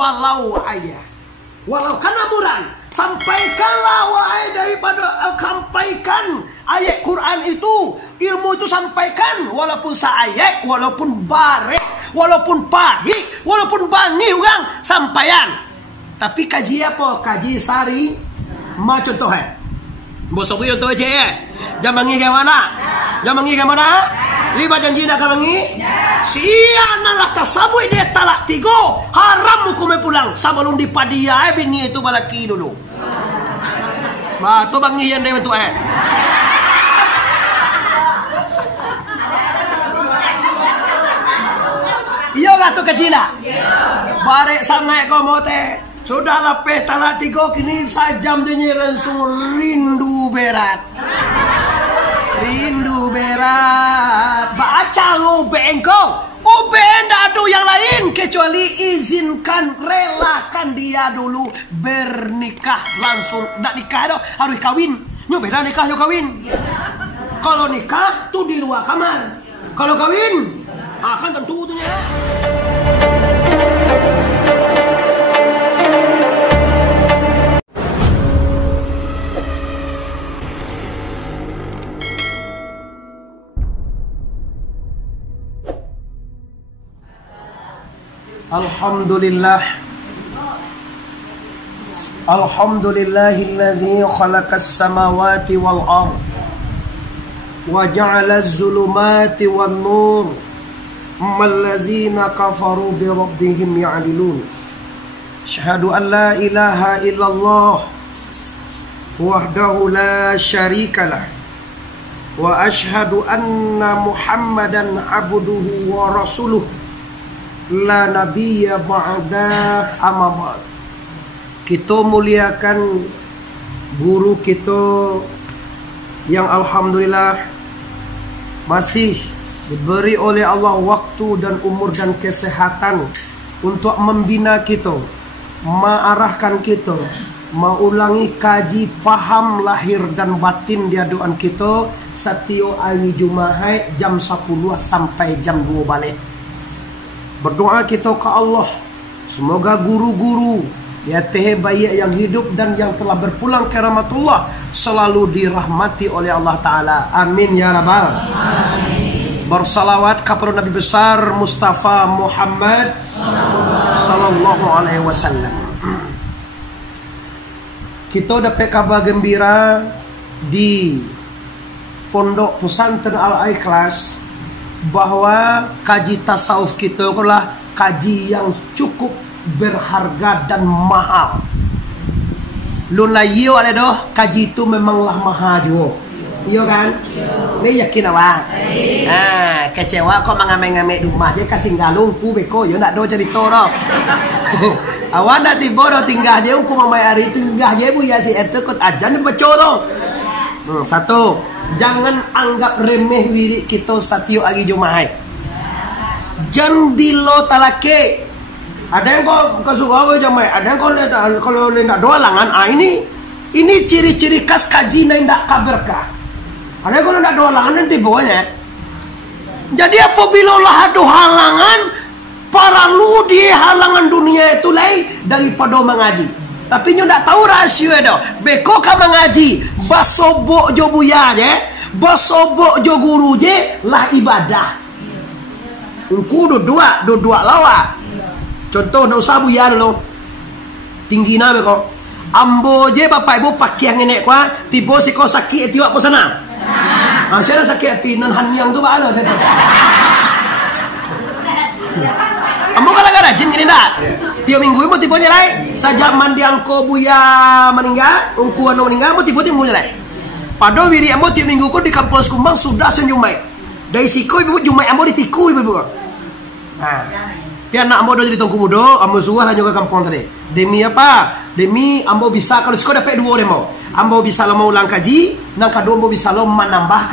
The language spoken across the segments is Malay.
walau ayah, walau kana muran, sampaikanlah wahai daripada sampaikan ayat Quran itu, ilmu itu sampaikan, walaupun seayat, walaupun barek, walaupun pahit, walaupun bangi orang sampaian. Tapi kaji apa? Kaji sari ma contohnya. Bosok yo to je. Jam bangi ke mana? Jam bangi ke mana? Liba janji dah kawangi. Siana lah tasabui dia talak tigo. Haram hukumnya pulang. Sebelum dipadia bini itu balaki dulu. Bah, tu bangi yang dia tu Iya lah tu kecila. Barek sangai kau mote. Sudah lapeh talak tigo kini sajam dia langsung rindu berat. Rindu berat. Baca ube engkau. Ube ndak ada yang lain kecuali izinkan, relakan dia dulu bernikah langsung. Ndak nikah dah, harus kawin. Nyo beda nikah yo kawin. Kalau nikah tuh di luar kamar. Kalau kawin akan tentu tuh ya. Alhamdulillah. Alhamdulillahillazi khalaqas samawati wal ard wa ja'alaz zulumati wan nur mallazina kafaru bi rabbihim ya'dilun. Asyhadu an la ilaha illallah wahdahu la syarikalah wa asyhadu anna Muhammadan abduhu wa rasuluh la nabiyya ba'da amma ba'd. Kita muliakan guru kita yang alhamdulillah masih diberi oleh Allah waktu dan umur dan kesehatan untuk membina kita, mengarahkan kita, mengulangi kaji paham lahir dan batin di aduan kita setiap hari Jumaat jam 10 sampai jam 2 balik. Berdoa kita ke Allah, semoga guru-guru ya teh bayi yang hidup dan yang telah berpulang ke rahmatullah selalu dirahmati oleh Allah Ta'ala. Amin ya rabbal alamin. Bersalawat kepada Nabi besar Mustafa Muhammad sallallahu alaihi wasallam. Kita dapat kabar gembira di Pondok Pesantren Al-Ikhlas bahwa kaji tasawuf kita adalah kaji yang cukup berharga dan mahal. Luna iyo ada doh kaji itu memanglah mahal juga. Iyo kan? Ini yakin apa? Kecewa kok mengamai-ngamai rumah je kasih galung ku beko yo ndak do cerita doh. Awan dak tiba do tinggal je ku mamai hari tinggal je bu ya si eta kut ajan beco doh. Satu, jangan anggap remeh wirid kita setiap hari Jumaat. Jam bilo talake. Ada yang kau suka ke Jumaat, ada yang kalau lendak doalangan. Ini ciri-ciri khas kaji yang tidak kabarkah. Ada yang kalau lendak doalangan nanti bawahnya. Jadi apabila lah ada halangan, para ludi halangan dunia itu lain daripada mengaji. Tapi nyo tak tahu rahsia dah. Beko ka mengaji, basobok jo buya je, basobok jo guru je lah ibadah. Engku dua lawa. Contoh nak usah buya dulu. Tinggi na beko. Ambo je bapak ibu pakai yang nenek kwa, tiba si kau sakit tiwak po sana. Saya sakit hati nan hanyang tu ba ala saya. Ambo kalau gak rajin gini tak? Tiap minggu mau tiba nilai. Sajak mandi angko buya meninggal, ungku anu meninggal mau tiba minggu nilai. Pada wiri ambo tiap minggu ko di kampus Kumbang sudah senyumai. Dari siko ibu Jumat ambo ditiku ibu. Nah, pian nak ambo jadi tongku mudo, ambo suah hanya ke kampung tadi. Demi apa? Demi ambo bisa kalau siko dapat 2 demo. Ambo bisa lo mau ulang kaji, nang kedua ambo bisa lo menambah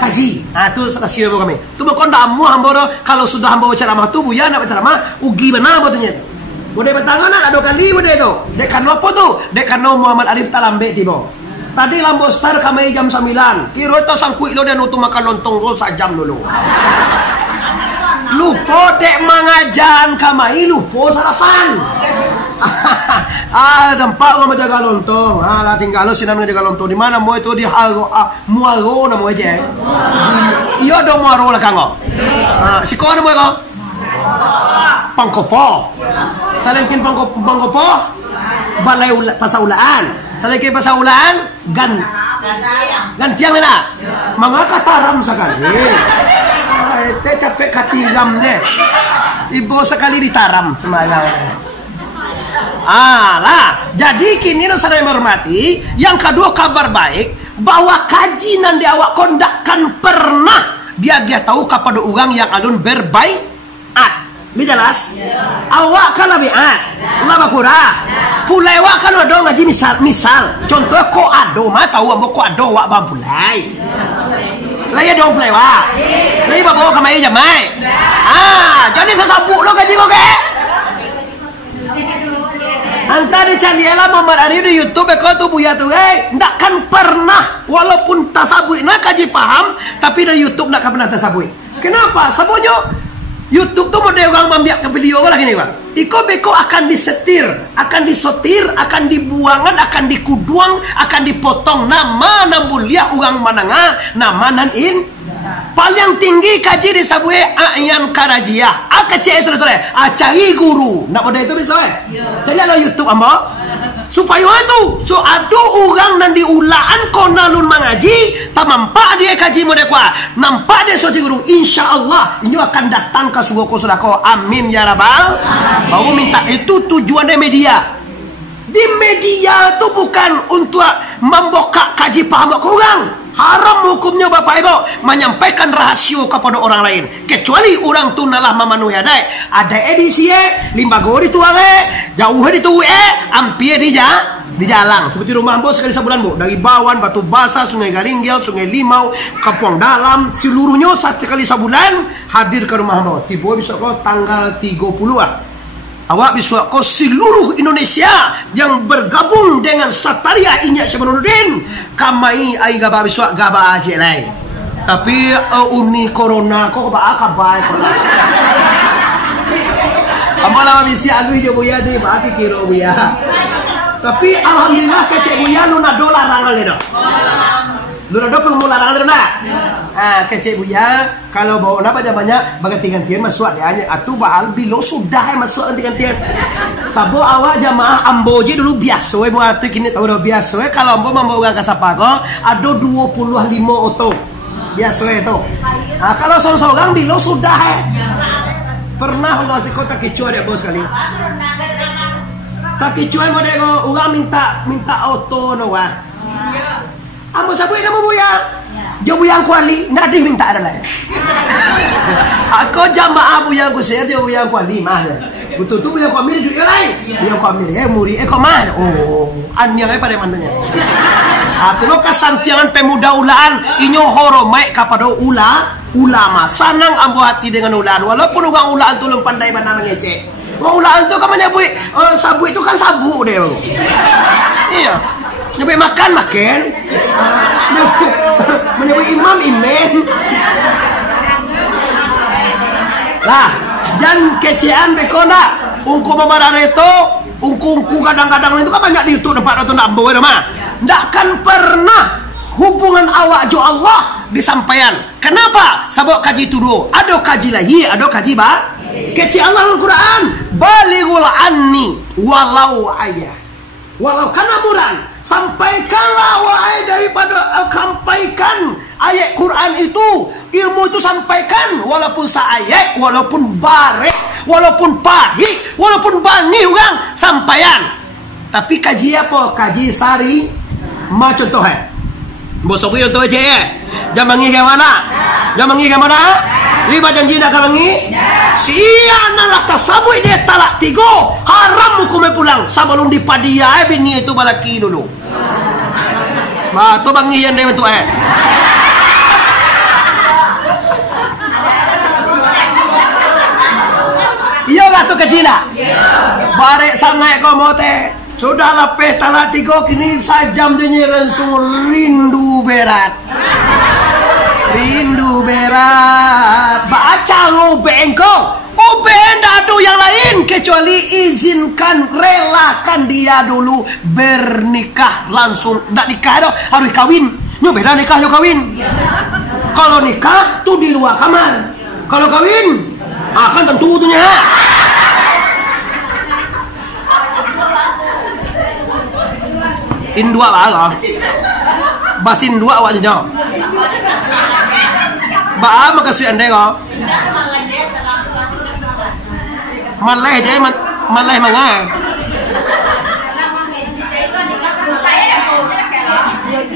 kaji. Nah, itu rasio kami. Tu bukan dak amu ambo kalau sudah ambo ceramah tu buya nak ceramah ugi mana ambo tanya. Boleh bertangan nak ada kali boleh tu. Dek kan apa tu? Dek kan Muhammad Arif Talambe tiba. Tadi lambo star kami jam 9. Kira tu sangkui lo dan untuk makan lontong lo sajam dulu. Lupa dek mengajan kami lupa sarapan. Dampak mo menjaga lontong. Lah tinggal lo sinam menjaga lontong di mana mo itu di halo muaro na mo aja. Iyo do muaro lah kango. Si ko na mo ko? Pangkopo. Salengkin pangkopo. Balay pasaulaan. Salengkin pasaulaan gantiang na. Mga kataram sekali. Te capek katiram deh. Ibu sekali ditaram semalam. Lah, jadi kini saudara yang hormati, yang kedua kabar baik bahwa kaji nan di awak kondakkan pernah dia tahu kepada orang yang alun berbaiat. Ini jelas? Awak kalau biat, lama kurang. Pulai awak kalau ada ngaji misal, contoh ko ado mah tahu ambo ko ado awak bambulai. Laya dong pulai awak. Laya bawa kamai jamai. Jadi sesabuk lo gaji mo ke? Antara channel Muhammad Ari di YouTube kau tu buya tu, ndak kan pernah walaupun tasabui nak kaji paham, tapi di YouTube ndak pernah tasabui. Kenapa? Sabunyo YouTube tu model orang membiak ke video lagi nih bang. Iko beko akan disetir, akan disotir, akan dibuangan, akan dikuduang, akan dipotong nama mulia orang mananga, nama nan in. Paling tinggi kaji di sabwe ayan karajiah. Kecil sudah. Cari guru. Nak model itu bisa cari lo YouTube ambo. Supaya itu so ada orang nan diulaan konalun mengaji, tak nampak dia kaji model kuah, nampak dia soci guru. Insyaallah ini akan datang ke sugoko sudako. Amin ya rabbal. Baru minta itu tujuannya media. Di media itu bukan untuk membuka kaji paham ke orang. Haram hukumnya Bapak Ibu menyampaikan rahasia kepada orang lain, kecuali orang tu nalah memenuhi ada edisi limbago dituang jauh ditu ampie di jalan seperti rumah bos sekali sebulan bu, dari Bawan, Batu Basa, Sungai Galinggau, Sungai Limau, Kampung Dalam, seluruhnya satu kali sebulan hadir ke rumah bos. Tiba bisa kau tanggal 30 awak bisa kau seluruh Indonesia yang bergabung dengan Sataria Inyak Syabanuddin kamai ai gaba bisa gaba aje lai. Tapi uni corona kok kabai corona. Amala misi alui jo buya di mati kiro buya. Tapi alhamdulillah kecek buya lu na dolar rangal itu. Lu na dolar larangan itu na. Kecek buya kalau bawa napa banyak ganti-gantian masuk dia hanya atu bahal bilo sudah masuk ganti-gantian. Sabo awak jamaah Amboje dulu biasa buat kini tahu dah biasa kalau ambo membawa kasapa ko ada 25 oto. Biasa itu. Kalau seorang bilo sudah pernah Allah si kota kecuali dia bos kali. Tak kecuali mau dia orang minta oto no wah. Ambo sabu ina mo buya. Jauh yang kuali, nak diminta ada lain. Aku jamaah yang ku share jauh yang kuali mah. Betul tu yang kuamir juga lain. Yang kuamir muri mah. Oh, yang pada mananya. Aku lo kasantiangan pemuda ulaan inyo horomai kepada ulama. Sanang ambo hati dengan ulaan. Walaupun orang ulaan tu pandai mana ngecek. Orang ulaan tu kan menyebut sabu itu kan sabu deh. Iya. Nyebut makan. Menyebut imam. Lah, jangan kecian bekona. Ungku memarah itu, ungku kadang-kadang itu kan banyak di YouTube tempat itu nak bawa mah. Ndak kan pernah hubungan awak jo Allah disampaikan. Kenapa? Sebab kaji itu dulu. Ada kaji lagi, ada kaji ba. Keci Allah Al-Quran. Balighul anni walau ayah. Walau kana muran. Sampaikanlah wahai daripada sampaikan ayat Quran itu, ilmu itu sampaikan walaupun seayat, walaupun barek, walaupun pahit, walaupun bani orang sampaian. Tapi kaji apa? Kaji sari macam tu bosok yo tu je jamangi ke mana? Jamangi ke mana? Lima janji dah kalangi. Siana lah tasabui dia talak 3 haram hukumnya pulang sebelum dipadia bini itu balaki dulu. Ma tu bangi yang dia tu Iya gak tu kecila? Barek sangai kau mote. Sudah lepeh talak 3 kini sajam dia langsung rindu berat. rindu berat. Baca ube engkau. Ube ndak ada yang lain kecuali izinkan, relakan dia dulu bernikah langsung. Ndak nikah dong, harus kawin. Nyo beda nikah nyo kawin. Kalau nikah tuh di luar kamar. Kalau kawin akan tentu tuhnya. Indua lah. Basin dua awak je. Ba makasih ande ko. Malay je malay manga.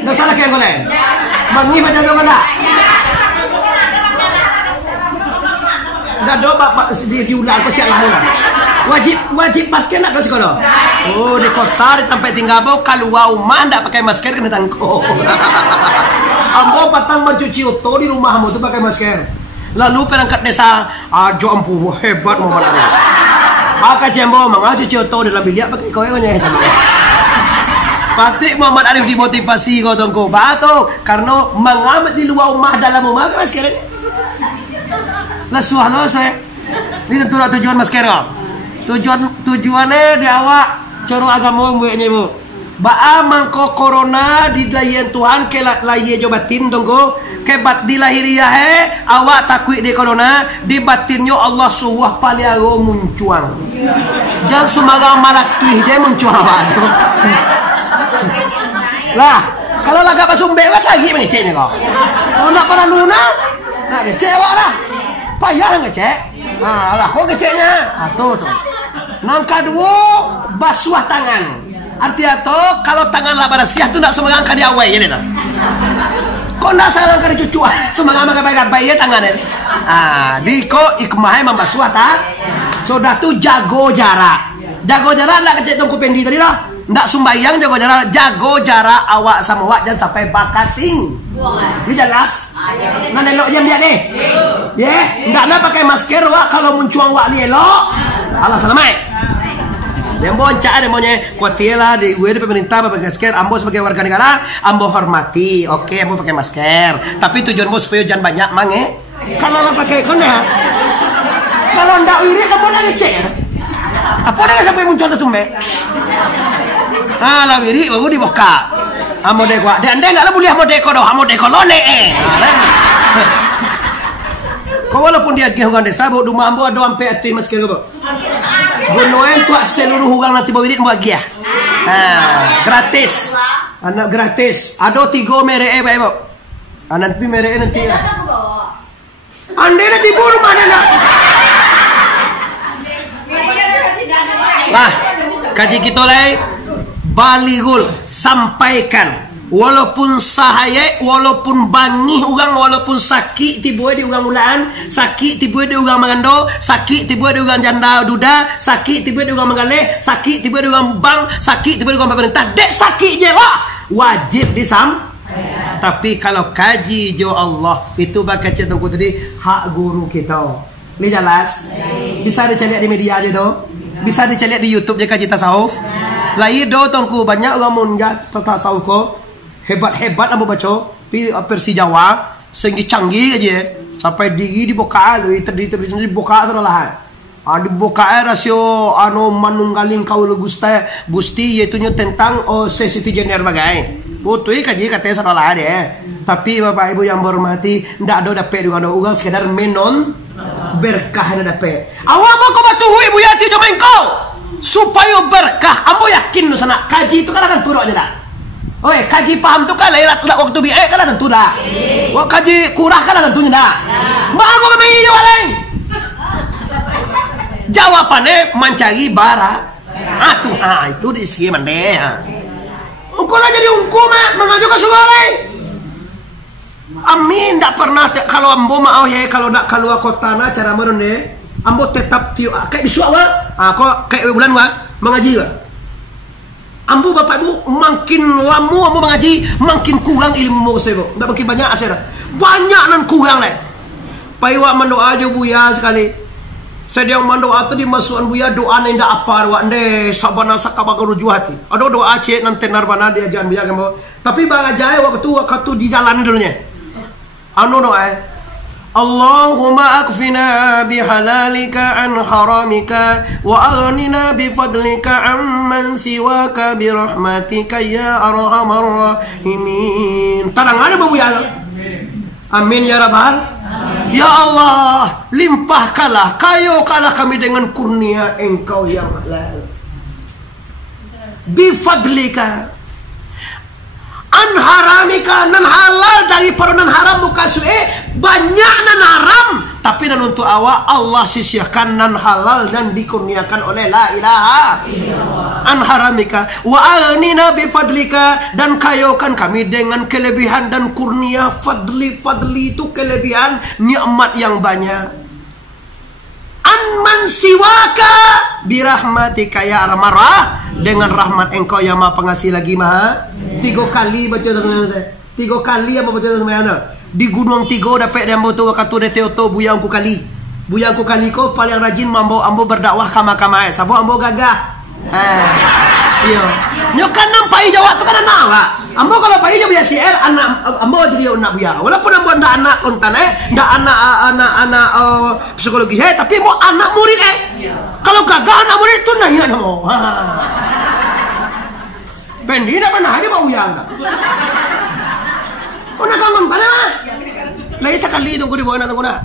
Dah salah ke ngole. Mangi macam tu kan. Dah do bapak diulang kecil lah. Wajib masker nak ke sekolah. Oh, di kota di tempat tinggal bau keluar rumah ndak pakai masker kena tangkap. Ambo patang mencuci oto di rumah ambo tu pakai masker. Lalu perangkat desa ajo ampu hebat mau mana. Maka jembo manga cuci oto dalam bilik pakai kowe nya itu. Patik Muhammad Arif dimotivasi kau tongko batu karena mengamat di luar rumah dalam rumah masker ini. Lesuah lo saya. Ini tentu tujuan masker kau. Tujuannya di awak coro agama buatnya bu. Ba mangko corona di layan Tuhan ke laye jo batin dongko ke bat di lahiriah awak takui di corona di batinnya Allah suwah paliago muncuang. Dan sumagang malakih dia muncuang awak. Lah kalau laga pasumbe was lagi mengeceknya kau. Kalau nak para luna nak ngecek awak lah. Payah ngecek. Nah lah kau ngeceknya. Tuh. Nangka dua basuh tangan. Artinya to kalau tangan lah bersih tu nak semangat kadi awai je dah. Kau nak semangat kadi cucu semangat makan baik tangan ni. Di ko ikmah membasuh tak. Sudah tu jago jarak. Jago jarak nak kecek tongku pendi tadi lah. Ndak sumbayang jago jarak awak sama awak jangan sampai bakasing. Ini jelas. Nah elok jam dia deh. Ya, ndak nak pakai masker awak kalau muncuang awak ni elok. Allah selamat. Yang boncak ada maunya kuatilah di gue di pemerintah pakai masker. Ambo sebagai warga negara, ambo hormati. Oke, ambo pakai masker. Tapi tujuan ambo supaya jangan banyak mange. Kalau orang pakai kena, kalau ndak wirid kamu nak ngecek. Apa dah sampai muncul tersumbe? Lah wirid baru dibuka. Ambo deko. Dan ndak lah boleh ambo deko doh, ambo deko lone. Kau walaupun dia gih orang desa, bawa rumah ambo ada sampai hati masker kau. Gunoen tu seluruh orang nanti bawa wirid buat gih. Gratis. Anak gratis. Ada 3 merek baik. Nanti merek nanti. Anda nanti buru mana nak? Lah, kaji kita lagi baligul sampaikan. Walaupun sahaya, walaupun bangi orang, walaupun sakit tiba di orang ulaan, sakit tiba di orang mangando, sakit tiba di orang janda duda, sakit tiba di orang mengalih, sakit tiba di orang bank, sakit tiba di orang pemerintah. Dek sakit je lah. Wajib disam. Tapi kalau kaji jo Allah itu bakal cerita tadi hak guru kita. Ini jelas. Bisa dicari di media aja tu. Bisa dicari di YouTube je kaji tasawuf. Lain do tongku banyak orang munjat tasawuf ko. Hebat-hebat ambo baca versi Jawa sehingga canggih aja sampai dibuka dibuka salah dibuka rasio manunggaling kaula gusti yaitu tentang sesiti jener bagai putui kaji katanya salah deh. Tapi bapak ibu yang berhormati ndak ada dapat dengan orang sekedar menon berkah na dapat awak mau kau batu ibu yati jamain kau supaya berkah ambo yakin nu sana kaji itu kan akan turun aja dah. Oh, kaji paham tu kan lah waktu biaya kan tentu dah. Wah kaji kurang kan tentunya dah. Mak aku memang ini jawaban. Jawabannya mencari bara. Itu di sini mana? Engkau lah jadi ungku mak mengajukan sungai. Amin tak pernah kalau ambo mau ya kalau nak keluar kota na cara merone ambo tetap kayak di suawa. Kok kayak bulan mengaji ke? Ambo bapak ibu makin lama ambo mengaji makin kurang ilmu saya kok. Ndak makin banyak asir. Banyak nan kurang leh. Paiwa mendoa aja buya sekali. Saya yang mendoa tu dimasukan buya doa nenda apa wak ne sabana sakaba rujuh hati. Ada doa cek nanti narbana dia jangan biar ambo. Tapi bang ajai waktu di jalan dulunya. anu doa Allahumma akfina bihalalika an haramika wa aghnina bifadlika amman siwaka birahmatika ya arhamar rahimin. Tanangane babuya. Amin ya rabbal. Ya Allah, limpahkanlah, kayokanlah kami dengan kurnia Engkau yang halal. Bifadlika an haramika, nan halal dari nan haram muka banyak nan haram, tapi nan untuk awak Allah sisihkan nan halal dan dikurniakan oleh la ilaha an haramika wa aghnina bi fadlika, dan kayokan kami dengan kelebihan dan kurnia. Fadli itu kelebihan nikmat yang banyak. An siwaka birahmatika ya arhamar, dengan rahmat Engkau yang Maha Pengasih lagi Maha. 3 kali baca dengan 3 kali apa baca dengan di Gunung Tigo dapat dia ambo tu wakatu de teoto buyangku kali. Buyangku kali ko paling rajin ambo berdakwah kama-kama sabo ambo gagah. Iya. Nyo kan nampai Jawa tu kan anak lah. Ambo kalau pai Jawa CL anak ambo jadi anak buya. Walaupun ambo ndak anak kontan ndak anak psikologi tapi mau anak murid Kalau gagah anak murid tu nanya namo. Pendi dah pernah ada bau yang tak. Kau nak ngomong mana? Lagi sekali tunggu di bawah nak tunggu nak.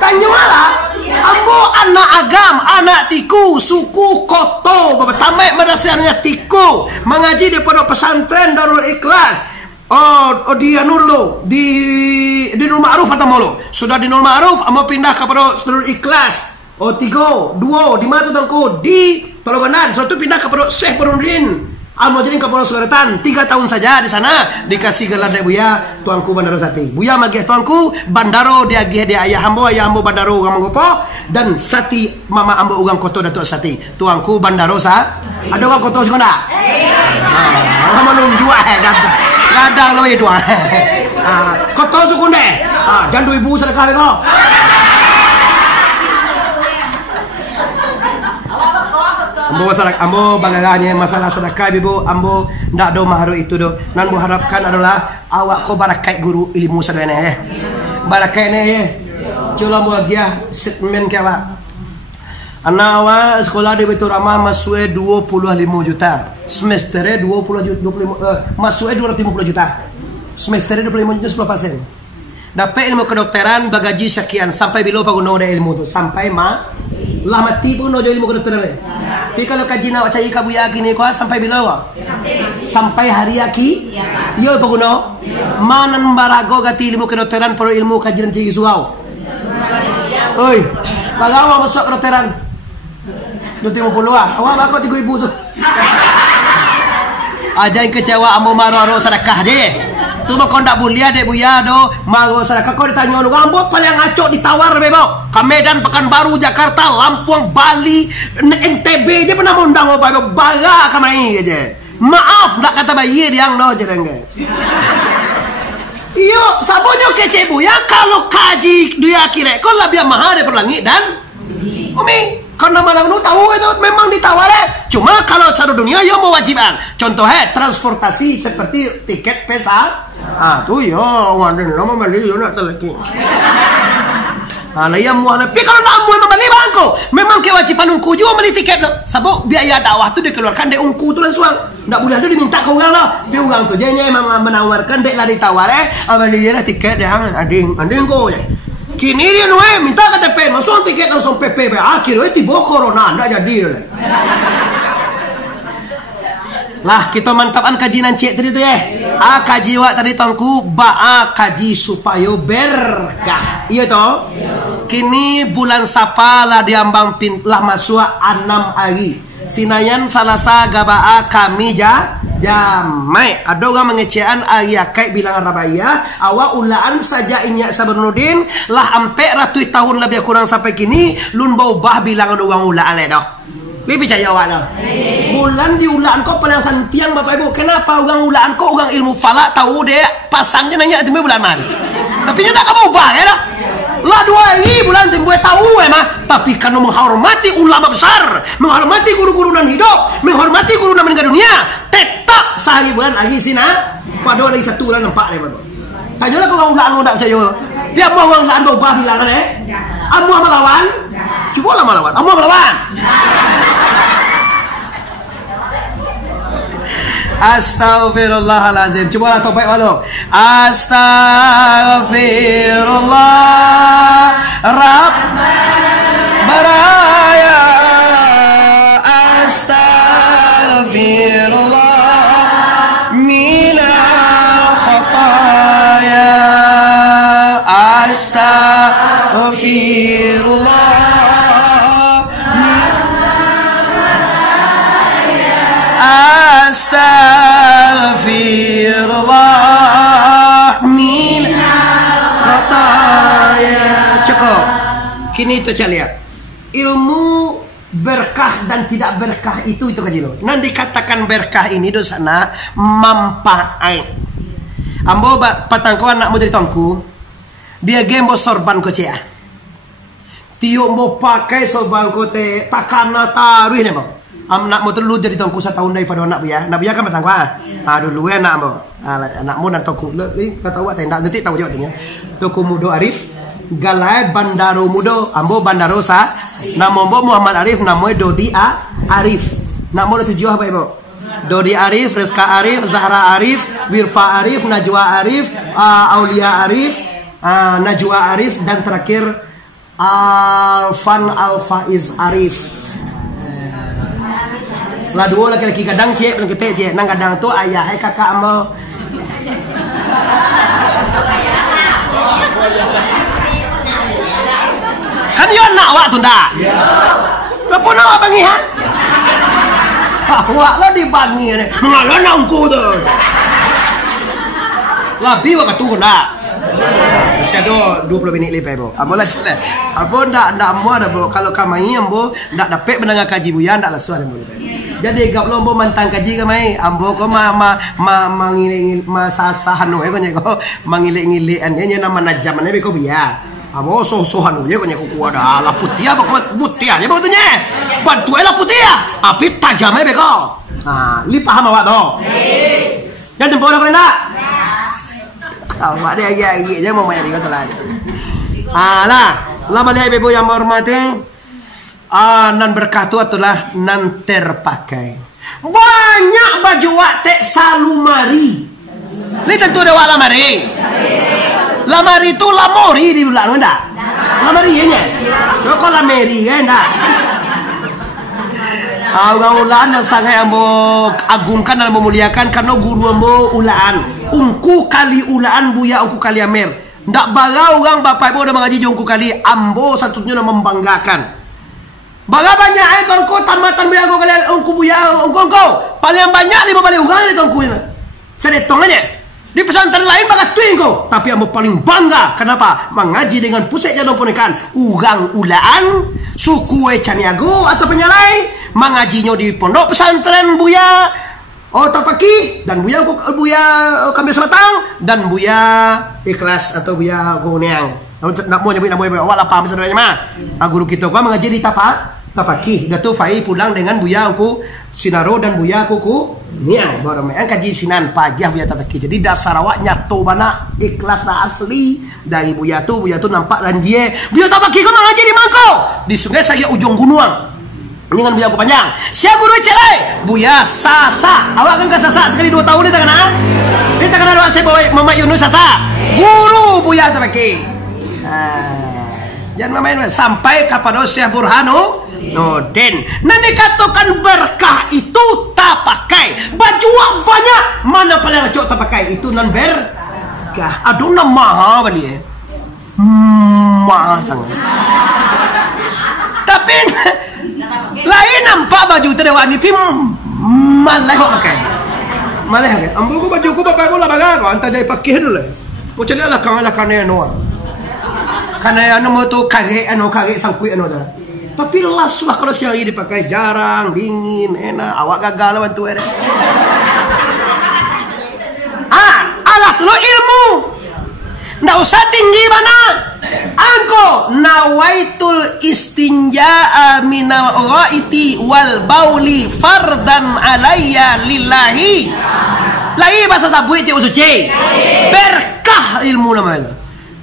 Tanya lah. Ambo anak agam, anak tiku, suku koto, tamek merasanya tiku, mengaji di pondok pesantren Darul Ikhlas. Di Anurlo, di Nur Ma'ruf atau molo. Sudah di Nur Ma'ruf, ambo pindah ke pondok Darul Ikhlas. 3, 2, di mana tangku di Tolobanan. Suatu pindah ke pondok Syekh Burundin. Ambo jadi ke pondok Suratan 3 tahun saja di sana, dikasih gelar dari Buya tuanku Bandaro Sati. Buya magih tuanku Bandaro, dia ayah ambo Bandaro ugang manggopo, dan Sati mama ambo ugang koto Datuk Sati. Tuanku Bandaro ada ugang koto sekolah. Kamu nunjuk kadang lo itu. Koto sukunde. Jangan ibu sedekah lo. Ambo bagaganya masalah sedekah ibu, ambo ndak do mahar itu do. Nan bu harapkan adalah awak ko barakai guru ilmu sadene barakai ne coba mu dia statement ke awak. Anak awak sekolah di Baitur Rahmah masuk 25 juta. Semester 25 masuk 250 juta. Semester 25 juta 10%. Dapat ilmu kedokteran bagaji sekian sampai bilo paguno ada ilmu tu sampai lah mati pun no ilmu kedokteran le. Tapi kalau kaji nak cari kabuya kini ko sampai bilo sampai hari aki. Yo paguno. Manan barago gati ilmu kedokteran pro ilmu kajian tinggi suau. Oi, bagawa masuk kedokteran. 250 awak aku 3,000 tu. Ajain kecewa ambo maro sedekah deh. Tu mau kau ndak bulia dek buya do maro sedekah kau ditanya lu ngambot paling ngaco ditawar bebo. Ke Medan, Pekanbaru, Jakarta, Lampung, Bali, NTB je pernah undang apa baga kamai aja. Maaf ndak kata bayi yang no jerengge. Iyo sabonyo kece buya kalau kaji dia kira kau lebih mahal daripada langit dan bumi. Karena malang lu tahu itu memang ditawar cuma kalau cara dunia yo mewajibkan. Contoh transportasi seperti tiket pesa. Tu yo waden lama beli yo nak teleki. Lah yang muana. Tapi kalau nak muan membeli bangko, memang kewajiban ungku juga beli tiket tu. Sebab biaya dakwah tu dikeluarkan dari ungku tu langsung. Ndak boleh tu diminta ke orang lah. Tapi orang tu je memang menawarkan dek lah ditawar beli je lah tiket dia ading ko je. Kini dia minta KTP, langsung tiket langsung PP. Akhirnya tiba corona, ndak jadi. Lah kita mantapkan kajian cek tadi tu kaji wak tadi tangku kaji supaya berkah. Iya toh? Kini bulan Sapa lah diambang lah masuk 6 hari. Sinayan Salasa Gabaa kami jamai. Ada orang mengecehan ayah kai bilangan rabaya. Awak ulaan saja inyak Sabarudin lah ampe ratus tahun lebih kurang sampai kini lun bau bah bilangan orang ulaan le dah. Lebih percaya awak dah. Bulan di ulaan kau paling santiang Bapak Ibu. Kenapa orang ulaan kau orang ilmu falak tahu dia pasangnya nanya timbu bulan mana. Tapi nya tak kamu bah ya dah. Lah 2 ini bulan timbu tahu mah. Tapi karena menghormati ulama besar, menghormati guru-guru nan hidup, menghormati guru nan meninggal dunia, tetap sehari bulan lagi sina. Padahal lagi 1 bulan nampak deh Bapak. Tanya lah kau ulaan tak percaya. Dia mau ulaan berubah bilangan Amu melawan? Coba lah melawan. Amu melawan. Astaghfirullahalazim. Coba lah topik malu. Astaghfirullah Rabbaraya. Astaghfirullah minal khataya. Astaghfirullah. Astaghfirullah min khataya. Cukup. Kini itu cak lihat. Ilmu berkah dan tidak berkah itu kaji lo. Nan dikatakan berkah ini do sana mampai. Ambo patangko anak mau dari tongku. Dia gembo sorban ko cia. Tio mau pakai sorban ko te takana taruh ni mo. Anak mau terlalu jadi tongku setahun daripada anak buya. Anak buya kan patangko dulu anak mo. Anakmu dan tongku. Ni kata awak tak nanti tahu jawabnya. Tongku mudo Arif. Galai Bandaro Mudo Ambo Bandaro sa Namo Muhammad Arif Namo Dodi Arif. Namo tujuh apa ibu? Dodi Arif, Rizka Arif, Zahra Arif, Wirfa Arif, Najwa Arif, Aulia Arif, Najwa Arif, dan terakhir Alfan Alfaiz Arif. Lah dua laki-laki kadang cek dan ketek cek nang kadang tu ayah kakak Ambo. Kan yo nak awak tu ndak? Apa nak awak bangi ha? Awak lah dibangi ni. Mengalah nak ungku tu. Labi awak tu ndak? Sekian 20 minit lebih bro. Amolah celah. Ambo ndak mau ada bro. Kalau kamai ambo ndak dapat mendengar kaji buya ndak lasuan ambo. Jadi gap lo ambo mantang kaji kamai. Ambo ko mangilek masasahan no ko nyeko mangilek-ngilek ande nama najam ane ko biya. Amo sohan ye ko nyaku ada la putia ba putia ye betulnya. Bantu la putia. Api tajam be ko. Li paham awak do? Yang tempo dah kena. Awak dia lagi je mau main ko salah. Lah balik ibu yang hormati. Nan berkah tu adalah nan terpakai. Banyak baju wak tek salumari. Ni tentu ada wak lamari. Lamari itu lamori di bulan enggak? Lamari ya nya. Kok lameri ya enggak? Ulaan yang sangat ambo agungkan dan memuliakan karena guru ambo ulaan. Ungku kali ulaan buya ungku kali amer. Ndak baga orang bapak ibu udah mengaji ungku kali ambo satunya membanggakan. Baga banyak ai tongko tamatan buya ungku kali ungku buya ungku. Paling banyak 5 kali orang di tongku ini. Sedetong aja. Di pesantren lain bagat tuing ko, tapi ambo paling bangga. Kenapa? Mengaji dengan pusat jadon punikan urang ulaan, suku Caniago atau penyalai, mengajinya di pondok pesantren buya Tapaki dan buya Kami Selatang dan buya Ikhlas atau buya Goneang. Nak mau nyebut awak lah paham sebenarnya mah. Guru kita ko mengaji di Tapaki. Datu Fai pulang dengan buya aku Sinaro dan buya kuku Niang baru main kaji sinan pagi buya Tapaki. Jadi dasar awak nyato mana ikhlas na asli dari buya tu nampak ranjie. Buya Tapaki kau mengaji di Mangko di sungai saya ujung gunung. Ini kan buya aku panjang. Siapa guru celai? Buya Sasa. Awak kan Sasa sekali 2 tahun ni tak kena? Ni tak kena doa saya bawa Mama Yunus Sasa. Guru buya Tapaki. Jangan main sampai kepada Syekh Burhanuddin. Nah dikatakan berkah itu tak pakai baju banyak. Mana paling cok tak pakai itu non berkah. Aduh nama beli mahal sangat. Tapi lain nampak baju terdewa ni malah kok pakai. Malah kan. Ambo ko baju ko pakai bola baga ko antar jadi pakai dulu. Mo cari lah kan karena anu mau tu kage sangkui anu dah. Tapi las lah kalau siang ini dipakai jarang, dingin, enak. Awak gagal bantu ada. Alah tu ilmu. Ndak usah tinggi mana. Angko nawaitul istinja'a minal ghaiti wal bauli fardan alayya lillahi. Lai bahasa sabu itu suci. Berkah indah ilmu namanya.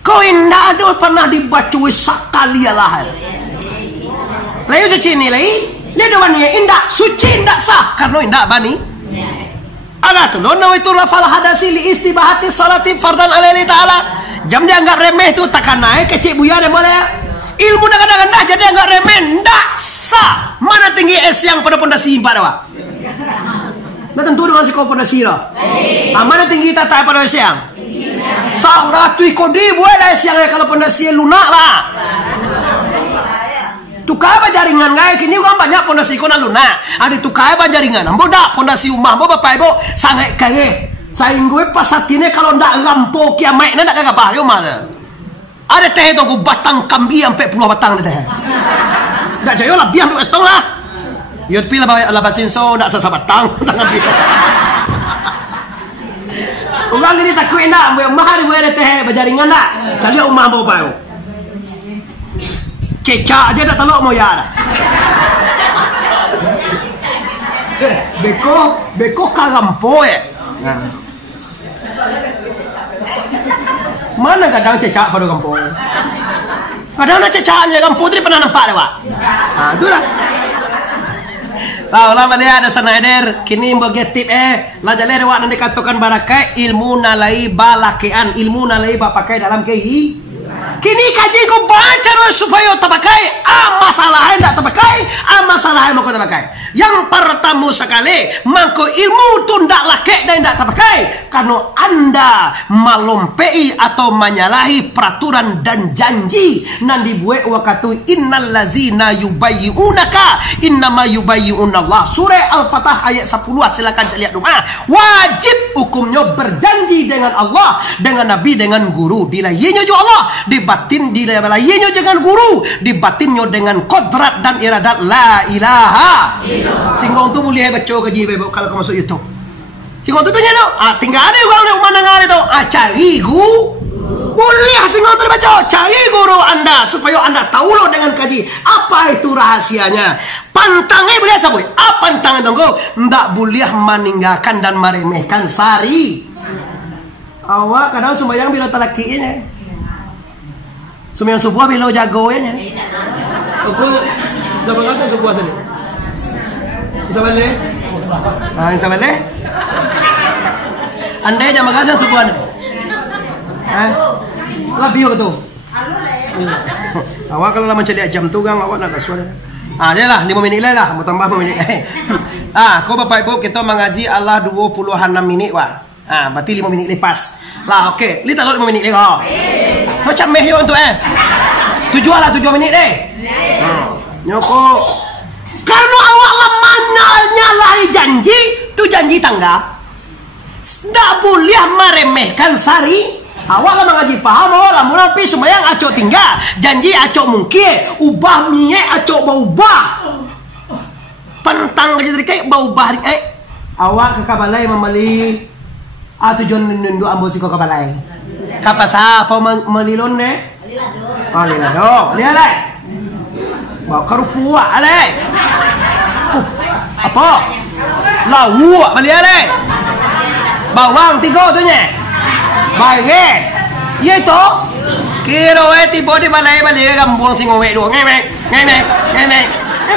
Kau indah ada pernah dibaca sekali lah. Lalu suci ni lagi. Dia doang ni indah suci indah sah karena indah bani. Agak tu lona itu rafal hadasi li istibahati salati fardan alaihi ta'ala. Jam dia anggap remeh tu takkan naik kecik buya dia boleh. Ilmu dah kadang dah jadi anggap remeh ndak sah. Mana tinggi es yang pada pondasi empat awak. Nah tentu dengan si kau pondasi lah. Mana tinggi tata pada es yang. Sang ratu ikodi boleh es yang kalau pondasi lunak lah. Tukar apa jaringan gaya kini orang banyak pondasi kau nak lunak. Ada tukar apa jaringan. Ambo dak pondasi rumah ambo bapak ibu sangat kaya. Saya gue pasatine kalau ndak lampu kiamat nak kagak bahaya mah. Ada teh tu aku batang kambi sampai puluh batang teh. Ndak jaya lah biar betong lah. Yo pi lah basin so ndak sasa batang tangan bi. Orang ini takut ndak mahar gue ada teh berjaringan ndak. Kali rumah ambo bapak. Cecak aja dah telok moya dah. Beko kagampo Mana kadang cecak pada kampung. Kadang nak cecak di kampung tu pernah nampak dah, Pak. Itulah. Tahu lah balik ada Snyder kini bagi tip lah jalan awak nanti katakan barakai ilmu nalai balakean ilmu nalai bapakai dalam kehi. Kini kaji ko baca supaya terpakai. Masalah tidak terpakai. Masalah mau terpakai. Yang pertama sekali, maka ilmu tu tidak lakik dan tidak terpakai. Karena anda melompei atau menyalahi peraturan dan janji. Nan dibuat wakatu innal lazina yubayyi'unaka innama yubayyi'unallah. Surah Al-Fatah ayat 10. Silakan lihat rumah. Wajib hukumnya berjanji dengan Allah, dengan Nabi, dengan guru. Dilayinya juga Allah. Dibatin dilayinya dengan guru. Dibatinnya dengan kodrat dan iradat la ilaha. Singkong tu boleh baca kaji kalau kau masuk YouTube. Singkong tu tu tu. Tinggal ada orang yang mana ngari tu. Cari guru. Boleh singkong tu baca. Cari guru anda supaya anda tahu loh dengan kaji apa itu rahasianya. Pantangnya boleh apa? Pantangnya tunggu. Ndak boleh meninggalkan dan meremehkan sari. Awak kadang sembahyang bila talakinya. Sembahyang subuh bila jagonya. Aku dah berasa subuh tadi. Bisa balik? Bisa balik? Anda jangan berasa subuh. Lebih ke tu? Awak kalau lama celiak jam tu kan awak nak suara. Dia lah 5 minit lah. Mau tambah 5 minit. Kau bapak ibu kita mengaji Allah 26 minit wah. Berarti 5 minit lepas. Lah okey, li tak 5 minit lagi. Macam meh yo untuk 7 minit deh. Nyoko. Karena awak lemah nyalahi janji, tu janji tangga. Tak boleh meremehkan sari. Awak lah mengaji paham, awak lah murapi sembahyang acok tinggal. Janji acok mungkin, ubah minyak acok berubah. Pentang kerja terikai berubah. Awak ke kabalai membeli tujuan nundu ambo si ke kabalai. Kapasa apa melilon ne? Lilado. Lihat. Bawa kerupuk alai. Apa? Lauk beli alai. Bawang 3 tu nya. Baik. Ye to. Kira tiba di balai kampung Singowe do. Ngai.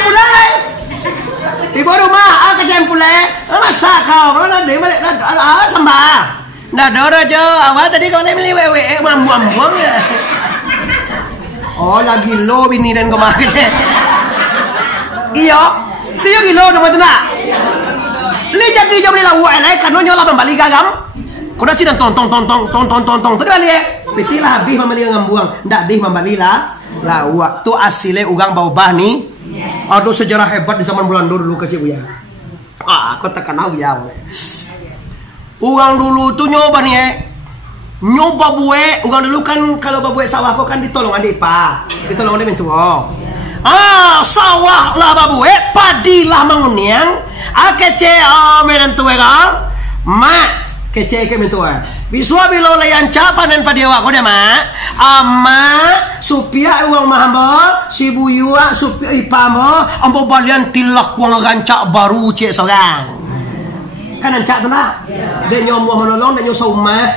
Pulang lai. Tiba rumah kerja pulang. Masak kau. Ada balik ada sambal. Dah ada je. Awak tadi kau beli wewe buang-buang ya. Oh lagi lo bini dan kau makan je. Iyo. Itu yang gilo nama tu nak. Li jadi jom li lawa elai karena nyola membalik gagam. Kau dah sidang tong. Tadi balik piti lah habis membalik ngambuang. Ndak dih membalik lah. Lawa tu asile ugang bau bah ni. Aduh sejarah hebat di zaman Belanda dulu kecil buya. Aku tak kenal buya. Ugang dulu tu nyoba ni nyoba buat. Ugang dulu kan kalau buat sawah kau kan ditolong adik pak. Ditolong adik mentua. Sawah lah babu padi lah manguniang kece menan tuwe ka mak kece ke mentua biswa bilo layan capan dan padi awak ko dia mak supia uang mahamba si buyua supia ipamo ambo balian tilak uang rancak baru cek sorang kan rancak tu nak dia nyomo menolong dan nyoso rumah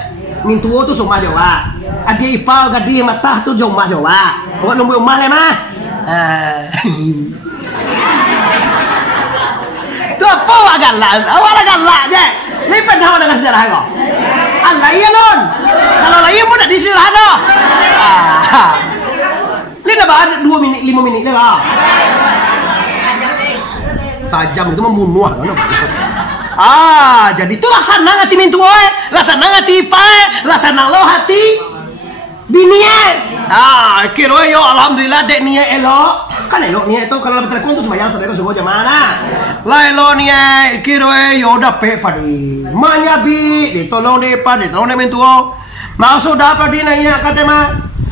mintuo tu sumah Jawa. Adia ipal gadi matah tu jomah Jawa. Awak lumbu umah le mah. Tu apa awak galak? Awak lah galak je. Lipat dah dengan sejarah kau. Allah iya non. Kalau lah iya pun tak disejarah dah. Ini dah bahas 2 minit 5 minit je lah. Sajam itu membunuh kan. Jadi tu lah senang hati mintu lah senang hati ipai, lah senang lo hati bini kira yo alhamdulillah dek niat elok. Kan elok niat tu kalau dapat telefon tu sembahyang sedekah subuh jamaah lah. Lah elok niat kira yo dapat padi. Manya bi ditolong dek padi, tolong dek mintu. Maksud dapat di nanya kata mah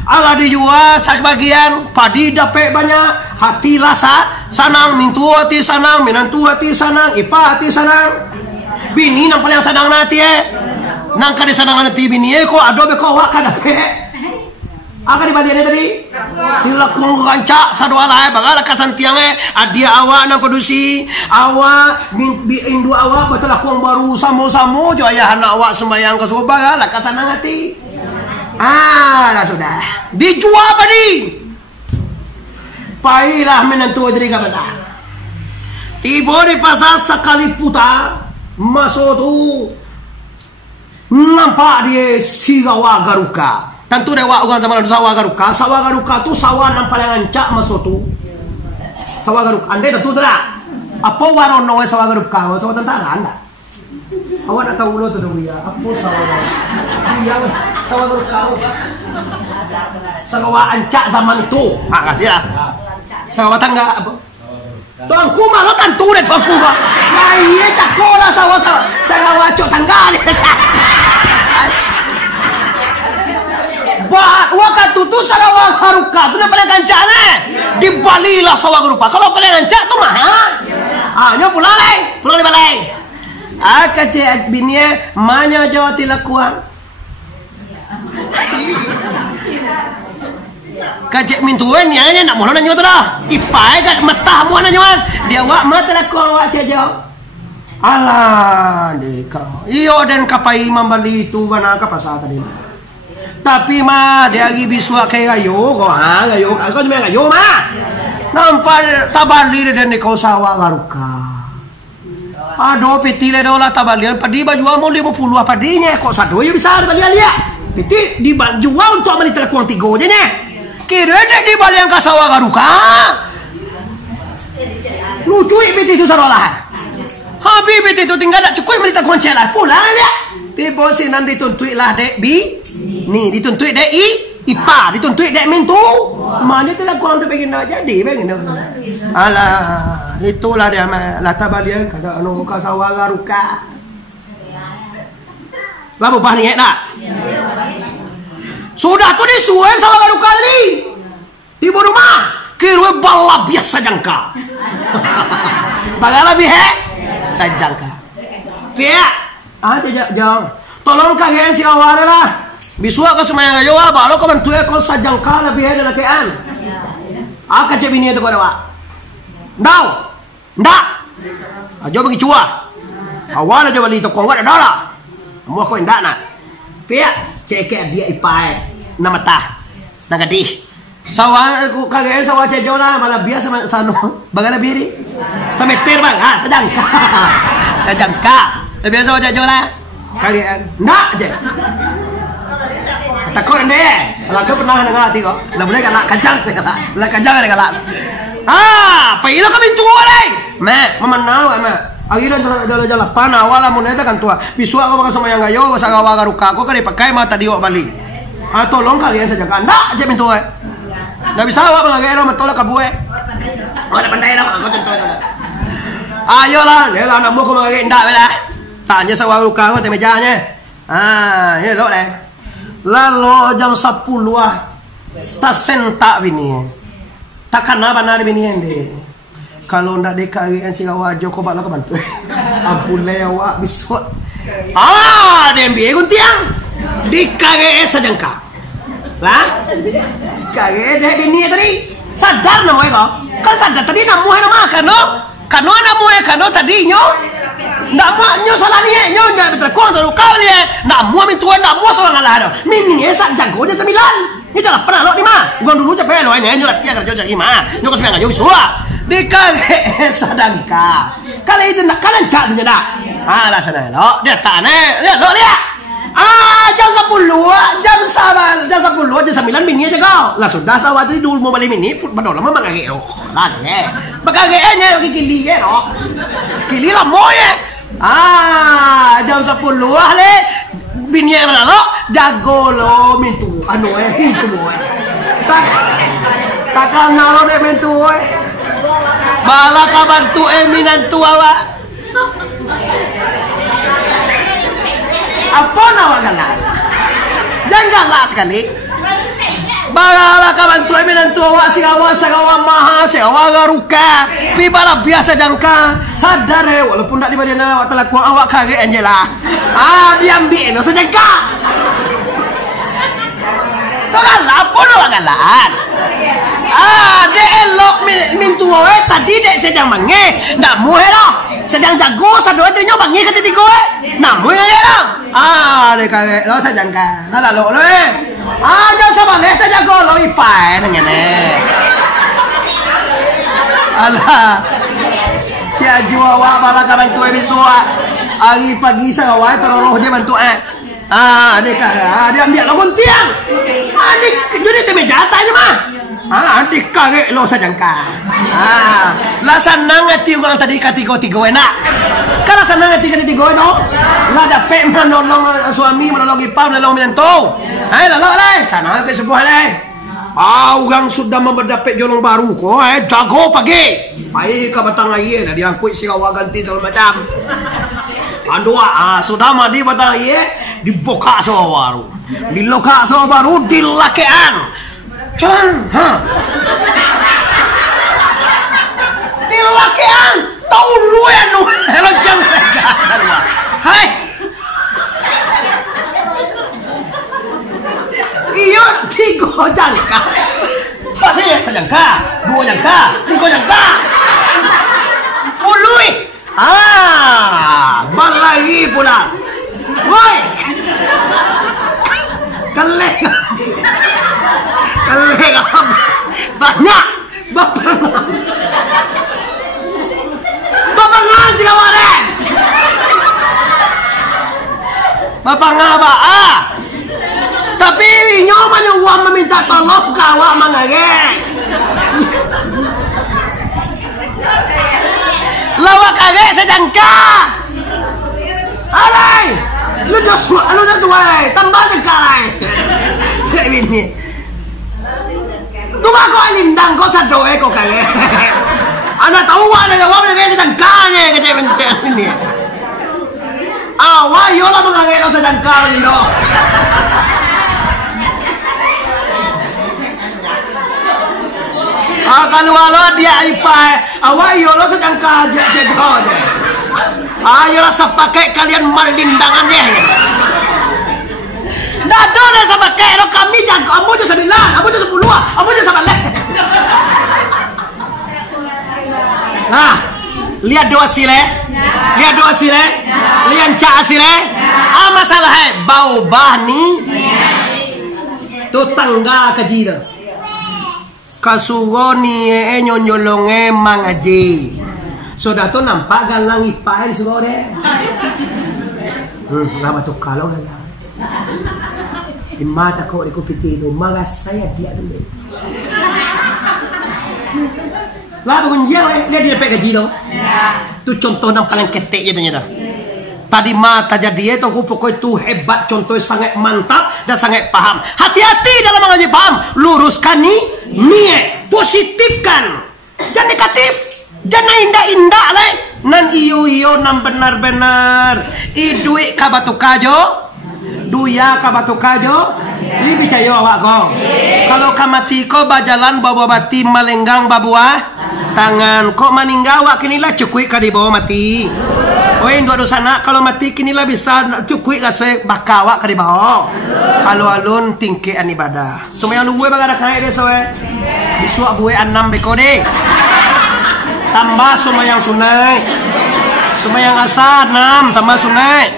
ala dijual sebagian padi dapat banyak hati lasa sanang mintu hati sanang minantu hati sanang ipa hati sanang bini nang paling sanang nanti nang kade sanang nanti bini ko adobe ko wak kada pe aga di balian tadi dilakung rancak sadua lae bagala kasantiang adia awak nang produksi awak indu awak betul lakung baru samo-samo jo ayah anak awak sembayang ke subuh bagala kasanang hati. Dah sudah dijual padi. Pailah menentu jadi kabasa. Tiba di pasar sekali putar masuk tu nampak dia sigawa garuka. Tentu dewa orang zaman sawah garuka. Sawah garuka tu sawah nampak yang ancak masuk tu. Sawah garuka. Anda tentu tak? Apa warono sawah garuka? Sawah tentara anda. Awak nak tahu dulu tu dulu ya. Apa sawah garuka? Sawah garuka. Sawah ancak zaman itu. Ya. Sawah tangga apa? Tuan kuma lo tentu deh tuan kuma. Iya cakola sawah sawah cok tangga ni. Wakat tu sawah garuka tu nak paling ancak ni. Di Bali lah sawah garuka. Kalau paling ancak tu mah. Nyo pulang di balai. Kecik bini mana Jawa tilakuan. Kecik mintuan ni nak mohon nanya tu dah. Ipai kat matah mu nanya. Dia wak mata lakuan wak saja. Alah deka. Iyo dan kapai membali itu mana ke pasar tadi. Tapi mah dia lagi biswa kayak gayo kau gayo. Kau cuma gayo mah. Nampak tabali dan di kau sawah garuka. Aduh piti le dola tabalian padi baju mau 50 padinya kok satu ya bisa balian dia. Piti dijual untuk beli telekon 3 je nya. Kira dek di balian ka sawah garuka. Lucu piti itu sarolah. Habis piti itu tinggal nak cukup beli telekon celah pulang dia. Tiba sinan dituntui lah dek bi. Ni dituntui dek ipa, dituntui dek mintu. Mana telekon tu begini jadi begini. Alah, itulah dia mah lata balian kagak anu ka sawah garuka. Lah bopah ni nak. Sudah tu disuan sawah garuka ni. Tiba rumah, kira bala biasa jangka. Bagala bihe sajangka. Pia, jang. Tolong kalian si awal lah. Biswa ka semaya ngayo ba lo ka bantu ko sajangka lebih ada nakean. Aka je bini itu ko dawa. Ndak. Ajo bagi cua. Awal aja bali to ko wada dala. Mo ko ndak na. Pia ceke dia ipai nama tah. Nagadi. Sawah ko kagayan sawah cejo lah malah biasa sano bagala biri. Sameter bang, sajangka. Sajangka. Biasa sawah cejo lah. Kagayan. Ndak je. Takut ande. Kalau kau pernah dengar hati kau, lah boleh galak kajang, lah kajang ada galak. Payilo kami tua leh. Mama nahu Agiran jalan panah wala mulai kan tua. Bisua kau bakal semua yang gayo, sagawa garuka kau kan dipakai mata diok bali. Tolong kalian saja kan, ndak aja mintu. Ndak bisa awak bangga matolak kabue. Ada pandai dah, kau contoh. Ayolah, lela nak kau bangga ndak bela. Tanya sawa garuka kau di mejanya. Ya lo leh. Lalu jam 10 tak sentak bini. Takkan apa nari bini ende. Kalau ndak dekari si awajo ko bakal bantu. Ampun lewat bisot. Dia ambil guntiang. Di kage sajangka. Lah? Kage deh bini tadi. Sadar nama kau? Kan sadar tadi namu nama kano. Kano namu kano tadi nyo. Ndak maknyo salah ni nyo ndak betul kau selalu kau ni ndak mua min tuan ndak mua salah ngalah dah min ni sak jago je 9 ni dah pernah lo 5 gua dulu je pe lo ni nyo latihan kerja 5 nyo ko sekarang ayo suah dikage sadangka kali itu nak kalian cak saja dah lah sana lo dia tak ne lo lihat jam 10 jam 10 jam 9 mini aja kau lah sudah sawat itu dulu mau balik mini padahal lama mangage lah ne bagage nya kili no kili lah mo jam 10 le bini lo jago lo mintu mintu takal naro de mintu bala ka bantu minantu awak apa nawa galak jangan galak sekali bala ka bantu minantu awak sagawa maha sewa garuka pi bala biasa jangka sadar walaupun tak dibalian awak telah kuang awak kage Angela diambil lo sejangka tak galak apa nawa galak de elok mintu tadi dek sedang mange ndak muhe dah sedang jago sado tu nyo bangi ke tiko nak muhe dah dek kage lo sedang ka la lo jam sabale ta jago lo ipai nang ne alah sia jua wa bala ka bantu bisua hari pagi sa wa teroroh dia bantu dek kage dia ambil lo guntiang adik jadi te meja tanya mah adik kage lo sajangka lah senang hati orang tadi tigo enak karena senang hati tigo itu lah dapat menolong suami menolong ipar menolong menantu lalu sana ke sebuah orang sudah mendapat jolong baru kok jago pagi baik ke batang air lah diangkut si awak ganti segala macam sudah mandi batang air dibuka sewa baru diloka sewa baru dilakean dilakean tahu lu hello jangan hai iyo tigo jangka pasti sejangka 2 jangka 3 jangka pului balagi pula woi kelek banyak bapak ngaji kawaran bapak ngaba tapi nyoman yang uang meminta tolong kawak mangage lawak kage sejangka alai lu dah suai tambah jengkalai cek ini tu kau lindang kau sadoe kau kage anak tahu ada yang awak lebih sejangka ke cek ini awak yola mangage kau sejangka lindo kalau dia ipai awak yola sejangka aja yola sepakai kalian malindangannya ndak ada sepakai lo kami jago amu je 9 amu je 10 amu je 11 lihat dua sile lihat cak sile masalah bau bahni tu tangga kaji dah kasugoni nyonyolonge mangaji sudah tu nampak galang ipai sugore ngapa tu kalau mata kau ikut piti itu malah saya dia dulu lah pengunjung dia dapat gaji tu tu contoh yang paling ketek je ternyata tadi mata jadi itu aku pokoknya itu hebat contoh sangat mantap dan sangat paham hati-hati dalam mengaji paham luruskan niat positifkan jangan negatif jangan indah-indah le nan iyo nan benar-benar iduit kabatu kajo duya kabatu kajo ini percaya awak kau kalau kamati kau bajalan bawa bati malenggang babuah tangan kok meninggal wak kinilah cukui ka di bawah mati oi dua sana kalau mati kinilah bisa cukui kasih bakawak ka di bawah kalau alun tingkean ibadah semua yang luwe bagada kai deh soe bisuak buwe 6 bekode tambah semua yang sunai Sembahyang asar 6 tambah sunat.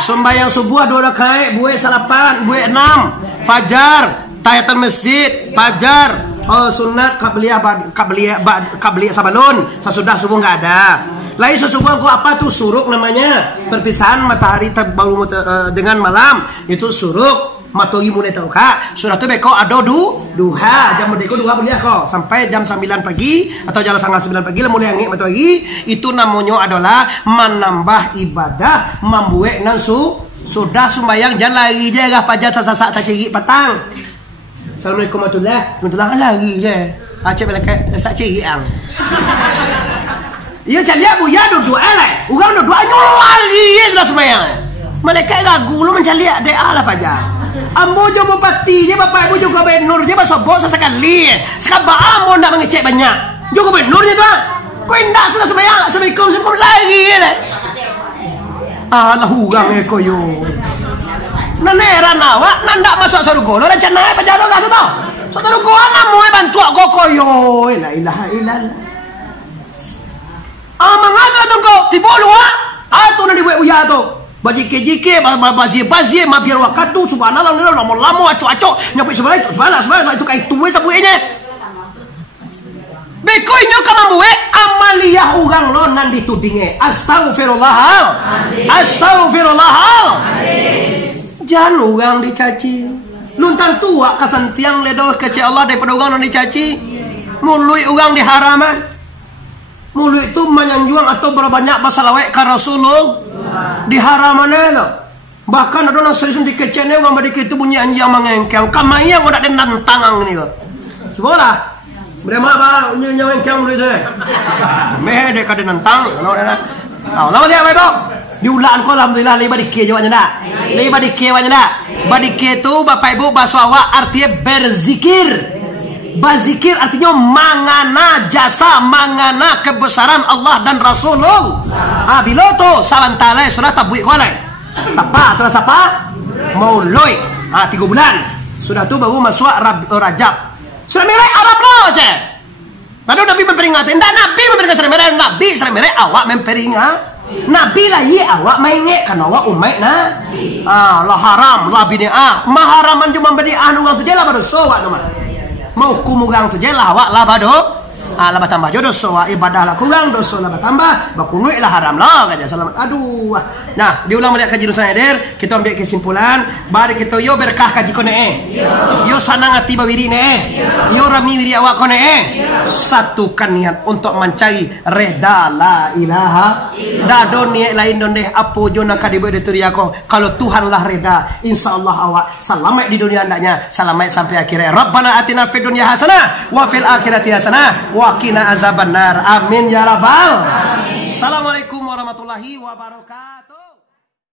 Sembahyang subuh 2 rakaat, buat 8, buat 6. Fajar, tahiyatul masjid, fajar. Oh sunat qabliyah sabalun. Sesudah subuh enggak ada. Lain sesubuh kok apa tuh suruk namanya? Perpisahan matahari baru dengan malam itu suruk. Matogi mulai tahu kak. Sudah tu beko ada duha jam beko 2 boleh kok sampai jam 9 pagi atau jam 9 pagi lah mulai angin matogi. Itu namanya adalah menambah ibadah membuat nansu. Sudah sembahyang jangan lari je gah pajak tersasak tak ciri petang. Assalamualaikum warahmatullahi lari je. Acik balik sak ciri ang. Ia caliak buya dua lah. Orang dua lari je sudah sembahyang. Mereka ragu lu mencaliak dia lah pajak. Ambo jo bupati je bapak ibu juga gubernur je basobok sesekali. Sekarang ambo nak mengecek banyak. Jo gubernur je tu. Kau indah sudah sembahyang. Assalamualaikum lagi je. Alah hurang eko yo. Naneran awak nanda masuk surga. Lo rencana pajak tu tu. Surga namu bantu aku koyo. La ilaha illallah. Mengapa tu kau tiba luar? Atau nanti buat uya tu. Bajike bazie mabiar wakatu subhanallah lama acok nyampe sebelah itu kai tuwe sabuenya bekoinyo ka mambuwe amaliyah urang lonan ditudinge astagfirullah jangan urang dicaci luntan tua kasantiang ledo kece Allah daripada urang non dicaci mului urang diharaman mului itu menyanjuang atau berbanyak basalawek ka Rasulullah diharamannya lo. Bahkan ada orang serius dikecene orang mereka itu bunyi anjing mengengkang. Kamaya kau nak nantang ni lo. Sekolah. Berapa apa bunyi mengengkang dulu tu. Meh dek ada nantang. Kalau ada. Lama dia apa? Diulang kau alhamdulillah lebih dikit jawabnya dah. Lebih dikit jawabnya dah. Badikit tu bapak ibu bahasa awak artinya berzikir. Bazikir artinya mangana jasa, mangana kebesaran Allah dan Rasulullah. Bila tu salantale sudah tabuik kolai. Siapa? Sudah siapa? Mauloi. 3 bulan. Sudah tu baru masuk Rajab. Sudah merek Arab lo je. Lalu Nabi memperingatkan. Tidak Nabi memperingatkan sudah merek. Nabi sudah merek awak memperingat. Nabi lah ye awak mainnya kan awak umat nah. Lah haram, lah bid'ah. Maharaman cuma bid'ah nungang tu je lah baru soak tu mah. Mau kumurang tu je lah awak lah bado lah bertambah jodoh soal ibadah lah kurang dosa lah bertambah bakunui lah haram lah kaja selamat aduh. Nah diulang balik kaji nusa hadir kita ambil kesimpulan bari kita yo berkah kaji kone yo sanang hati bawiri ne yo rami wiri awak kone satukan niat untuk mencari reda la ilaha dado niat lain donde apo jona kadibe deturiako kalau Tuhan lah reda insyaallah awak selamat di dunia andaknya selamat sampai akhirat. Rabbana atina fid dunya hasanah wa fil akhirati hasanah wa qina azabannar amin ya rabbal. Assalamualaikum warahmatullahi wabarakatuh.